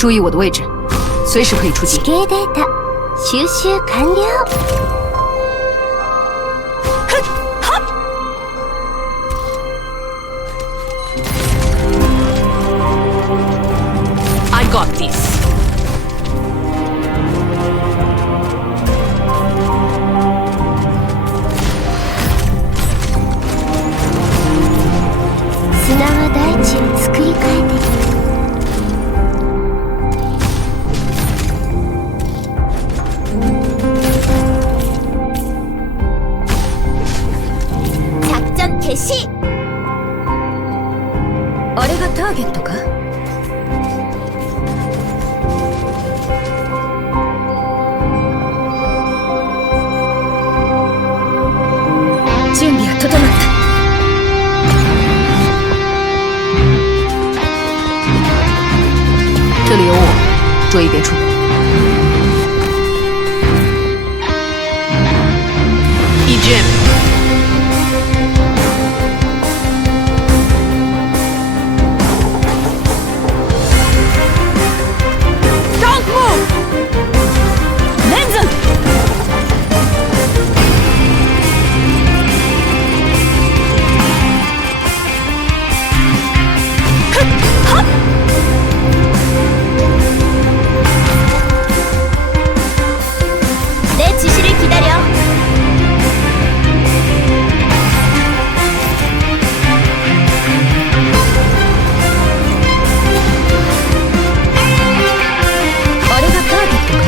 注意我的位置，随时可以出击。地形データ収集完了。I got this. 砂は大地を作り変えていく。作戦開始。あれがターゲットか？準備は整った。这里有我，注意别出。EGM。Don't move。Lenzen。내 지시를 기다려. 어레가 타겟인가?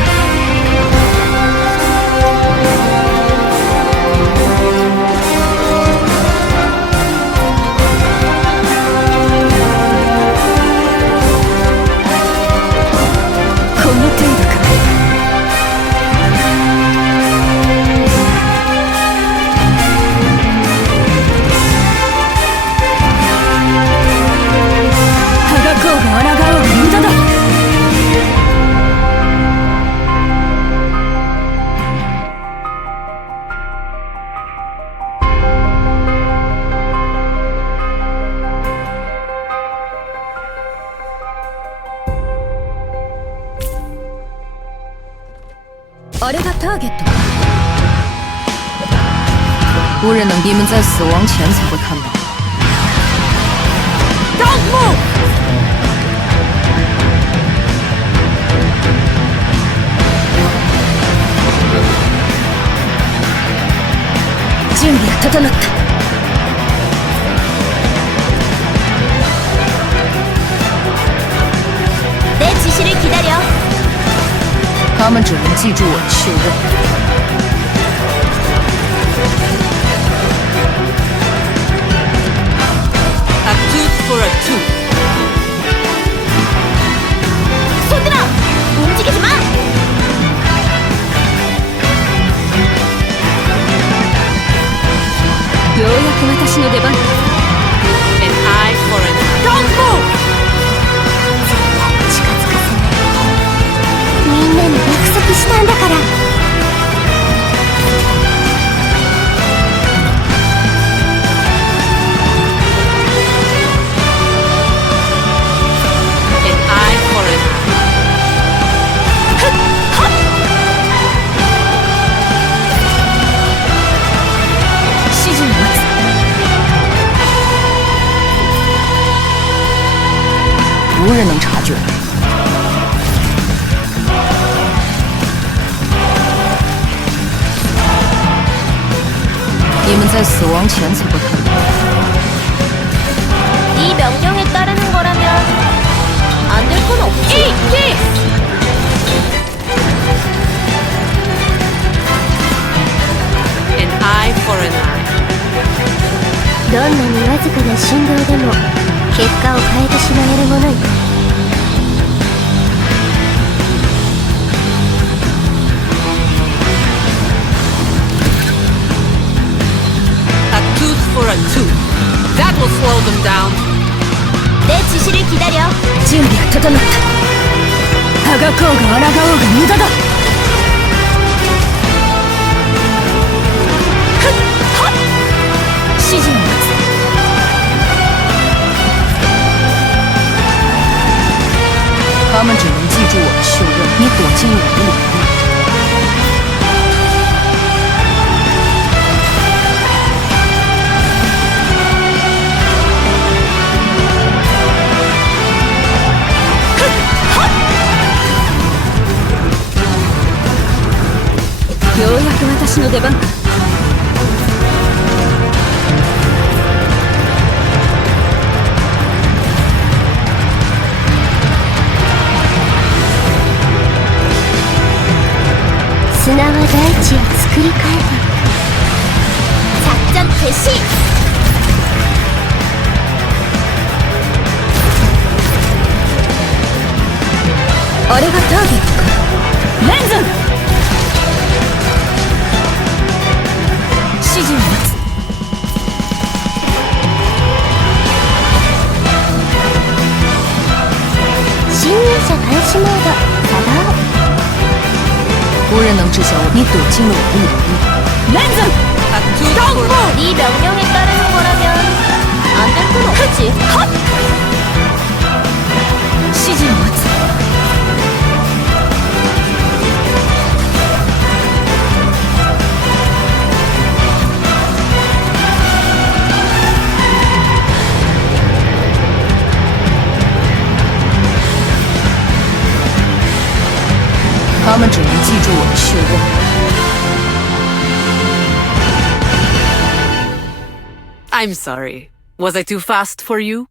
어레가 타겟无人能，你们在死亡前才会看到。Don't move！ 準備は整った。내 지시를 기다려. 他们只能记住我确认。A tooth for a tooth。 손들어! 움직이지 마! ようやく私の出番。An eye for an eye。 Don't move！ 近づかせない。みんなに約束したんだから。An eye for an eye。 指示を待つ。无人能察觉。你们在死亡前才会看到。 네 명령에 따르는 거라면 안 될 건 없지. An eye for an eye。 どんなにわずかな振動でも結果を変えてしまえるものよ。A tooth for a tooth。 That will slow them down。 내 지시를 기다려. 準備は整った。あがこうが抗うが無駄だ。指示を待つ。他他们只能记住我的血肉，你躲进了我的领域。ようやく私の出番か。砂は大地を作り変えた。作戦開始。あれがターゲットか。レンズン指示を待つ。侵入者監視モード作動。无人能知晓我，你躲进了我的领域。レンズン네 명령에 따르는 거라면 안 될 건 없지. 指示を待つ。他们只能记住我的血肉。I'm sorry. Was I too fast for you?